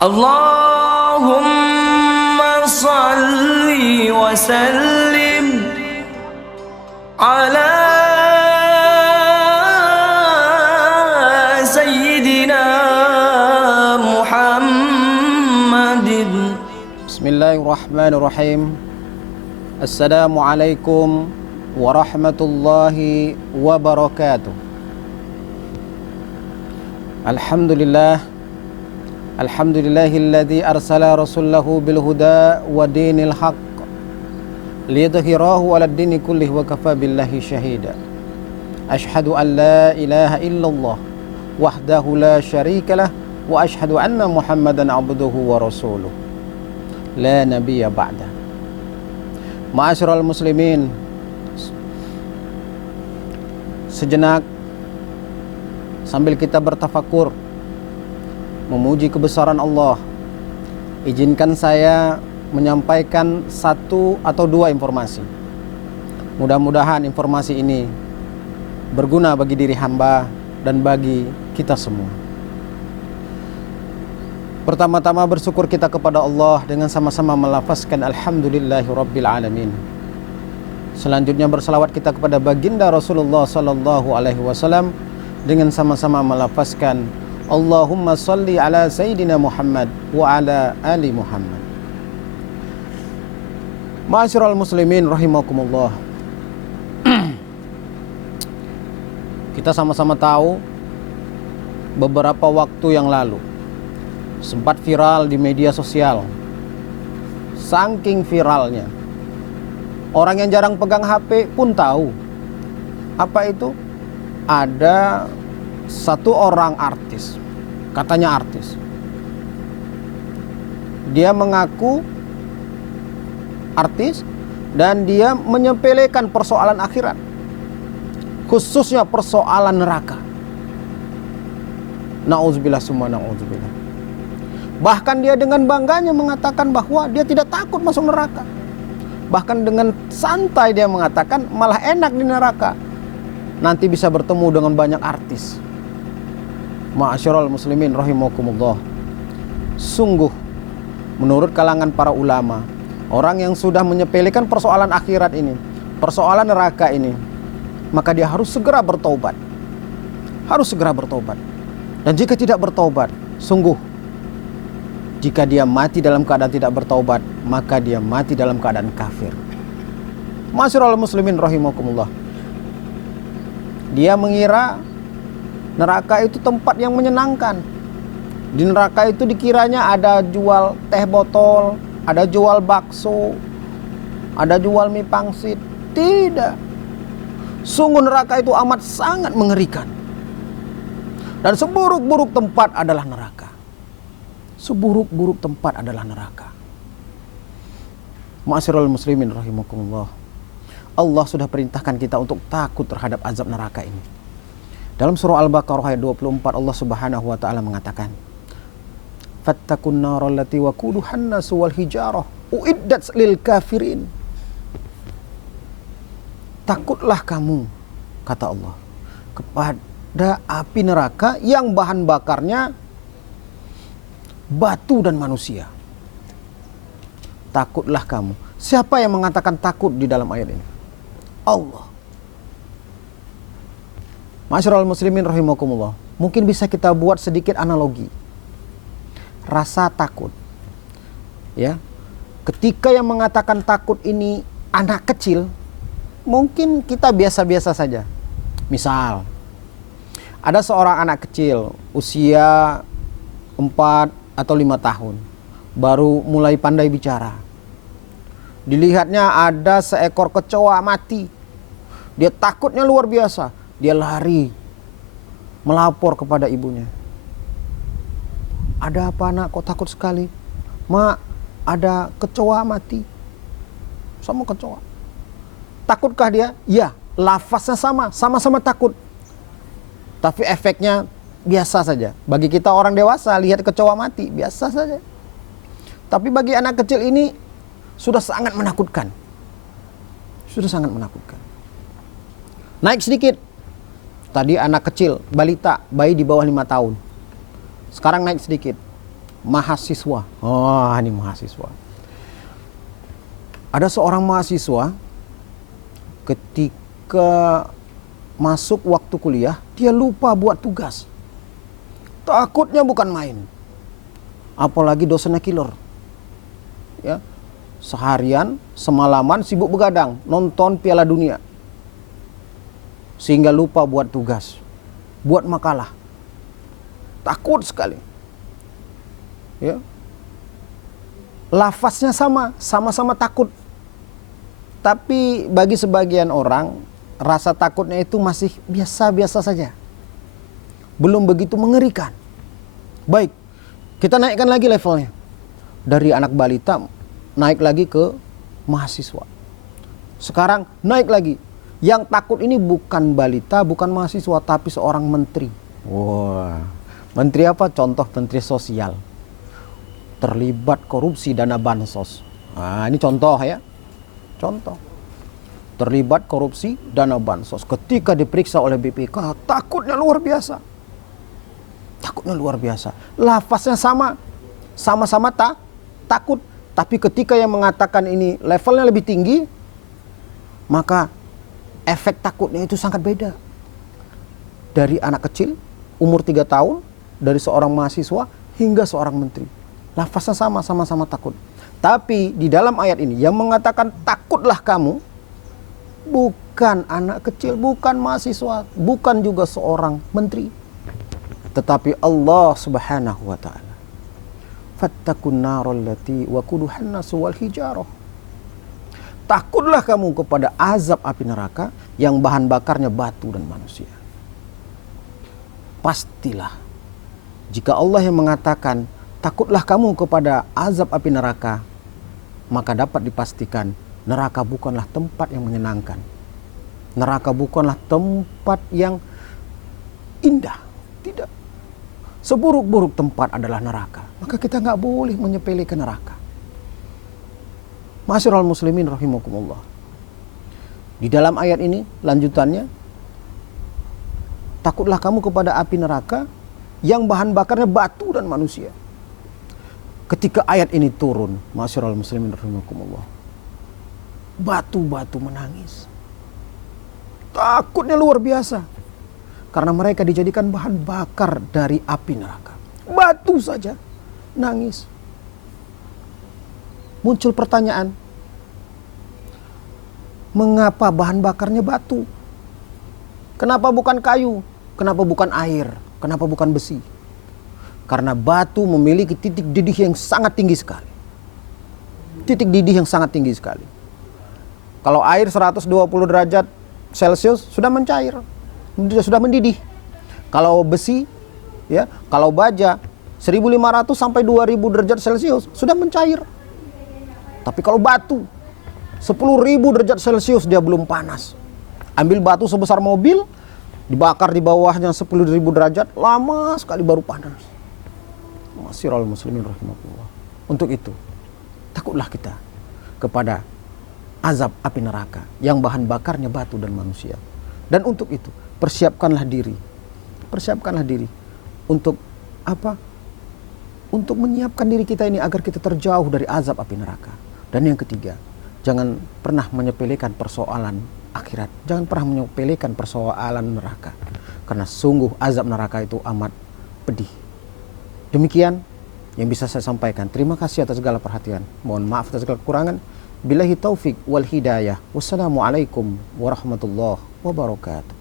Allahumma salli wa sallim ala sayyidina Muhammadin. Bismillahirrahmanirrahim. Assalamualaikum warahmatullahi wabarakatuh. Alhamdulillahilladzi arsala rasulahu bil huda wa dinil haqq liyudhhirahu 'alad dini kullihi wa kafa billahi syahida. Asyhadu an la ilaha illallah wahdahu la syarikalah wa asyhadu anna Muhammadan 'abduhu wa rasuluh la nabiyya ba'da. Ma'asyiral muslimin, sejenak sambil kita bertafakur memuji kebesaran Allah, izinkan saya menyampaikan satu atau dua informasi. Mudah-mudahan informasi ini berguna bagi diri hamba dan bagi kita semua. Pertama-tama bersyukur kita kepada Allah dengan sama-sama melafazkan alhamdulillahi rabbil alamin. Selanjutnya berselawat kita kepada baginda Rasulullah sallallahu alaihi wasallam dengan sama-sama melafazkan Allahumma salli ala sayyidina Muhammad wa ala ali Muhammad. Ma'asyiral muslimin rahimakumullah. Kita sama-sama tahu beberapa waktu yang lalu sempat viral di media sosial. Saking viralnya, orang yang jarang pegang HP pun tahu. Apa itu? Ada satu orang artis, katanya artis. Dia mengaku artis dan dia menyepelekan persoalan akhirat, khususnya persoalan neraka. Na'udzubillah summa na'udzubillah. Bahkan dia dengan bangganya mengatakan bahwa dia tidak takut masuk neraka. Bahkan dengan santai dia mengatakan malah enak di neraka, nanti bisa bertemu dengan banyak artis. Ma'asyiral muslimin rahimakumullah. Sungguh menurut kalangan para ulama, orang yang sudah menyepelekan persoalan akhirat ini, persoalan neraka ini, maka dia harus segera bertaubat. Harus segera bertaubat. Dan jika tidak bertaubat, sungguh jika dia mati dalam keadaan tidak bertaubat, maka dia mati dalam keadaan kafir. Ma'asyiral muslimin rahimakumullah. Dia mengira neraka itu tempat yang menyenangkan. Di neraka itu dikiranya ada jual teh botol, ada jual bakso, ada jual mie pangsit. Tidak. Sungguh neraka itu amat sangat mengerikan. Dan seburuk-buruk tempat adalah neraka. Seburuk-buruk tempat adalah neraka. Ma'asyiral muslimin rahimakumullah. Allah sudah perintahkan kita untuk takut terhadap azab neraka ini. Dalam surah Al-Baqarah ayat 24 Allah Subhanahu wa taala mengatakan, "Fattaqun nar allati waquduhan nas wal hijarah uiddat lil kafirin." Takutlah kamu, kata Allah, kepada api neraka yang bahan bakarnya batu dan manusia. Takutlah kamu. Siapa yang mengatakan takut di dalam ayat ini? Allah. Ma'asyiral muslimin rahimakumullah. Mungkin bisa kita buat sedikit analogi. Rasa takut. Ya. Ketika yang mengatakan takut ini anak kecil, mungkin kita biasa-biasa saja. Misal, ada seorang anak kecil usia 4 atau 5 tahun, baru mulai pandai bicara. Dilihatnya ada seekor kecoa mati. Dia takutnya luar biasa. Dia lari melapor kepada ibunya. "Ada apa nak, kok takut sekali?" "Mak, ada kecoa mati." Sama kecoa. Takutkah dia? Ya, lafaznya sama, sama-sama takut. Tapi efeknya biasa saja. Bagi kita orang dewasa lihat kecoa mati biasa saja. Tapi bagi anak kecil ini sudah sangat menakutkan. Sudah sangat menakutkan. Naik sedikit. Tadi anak kecil, balita, bayi di bawah 5 tahun. Sekarang naik sedikit. mahasiswa. Oh, ini mahasiswa. Ada seorang mahasiswa ketika masuk waktu kuliah, dia lupa buat tugas. Takutnya bukan main. Apalagi dosennya killer. Ya. Seharian, semalaman sibuk begadang, nonton Piala Dunia. Sehingga lupa buat tugas, buat makalah. Takut sekali. Ya. Lafaznya sama-sama takut. Tapi bagi sebagian orang, rasa takutnya itu masih biasa-biasa saja. Belum begitu mengerikan. Baik, kita naikkan lagi levelnya. Dari anak balita, naik lagi ke mahasiswa. Sekarang naik lagi. Yang takut ini bukan balita, bukan mahasiswa, tapi seorang menteri. Wah, menteri apa? Contoh menteri sosial. Terlibat korupsi dana bansos. Nah, ini contoh ya. Contoh. Terlibat korupsi dana bansos. Ketika diperiksa oleh BPK, takutnya luar biasa. Takutnya luar biasa. Lafaznya sama-sama takut. Tapi ketika yang mengatakan ini levelnya lebih tinggi, maka efek takutnya itu sangat beda. Dari anak kecil, umur 3 tahun, dari seorang mahasiswa hingga seorang menteri. Lafaznya sama-sama takut. Tapi di dalam ayat ini yang mengatakan takutlah kamu, bukan anak kecil, bukan mahasiswa, bukan juga seorang menteri. Tetapi Allah Subhanahu wa ta'ala. Fattakun narol lati waquduhan nasu wal hijarah. Takutlah kamu kepada azab api neraka yang bahan bakarnya batu dan manusia. Pastilah jika Allah yang mengatakan takutlah kamu kepada azab api neraka, maka dapat dipastikan neraka bukanlah tempat yang menyenangkan. Neraka bukanlah tempat yang indah. Tidak. Seburuk-buruk tempat adalah neraka. Maka kita nggak boleh menyepelekan neraka. Ma'asyiral muslimin rahimakumullah. Di dalam ayat ini lanjutannya, takutlah kamu kepada api neraka yang bahan bakarnya batu dan manusia. Ketika ayat ini turun, ma'asyiral muslimin rahimakumullah, batu-batu menangis. Takutnya luar biasa. Karena mereka dijadikan bahan bakar dari api neraka. Batu saja nangis. Muncul pertanyaan, mengapa bahan bakarnya batu? Kenapa bukan kayu? Kenapa bukan air? Kenapa bukan besi? Karena batu memiliki titik didih yang sangat tinggi sekali. Titik didih yang sangat tinggi sekali. Kalau air 120 derajat Celcius sudah mencair, sudah mendidih. Kalau besi, ya, kalau baja 1.500 sampai 2.000 derajat Celcius sudah mencair. Tapi kalau batu 10.000 derajat Celcius dia belum panas. Ambil batu sebesar mobil, dibakar di bawahnya 10.000 derajat, lama sekali baru panas. Ma'asyiral muslimin rahimakumullah. Untuk itu, takutlah kita kepada azab api neraka yang bahan bakarnya batu dan manusia. Dan untuk itu, persiapkanlah diri. Persiapkanlah diri untuk apa? Untuk menyiapkan diri kita ini agar kita terjauh dari azab api neraka. Dan yang ketiga, jangan pernah menyepelekan persoalan akhirat. Jangan pernah menyepelekan persoalan neraka. Karena sungguh azab neraka itu amat pedih. Demikian yang bisa saya sampaikan. Terima kasih atas segala perhatian. Mohon maaf atas segala kekurangan. Billahi taufik wal hidayah. Wassalamualaikum warahmatullahi wabarakatuh.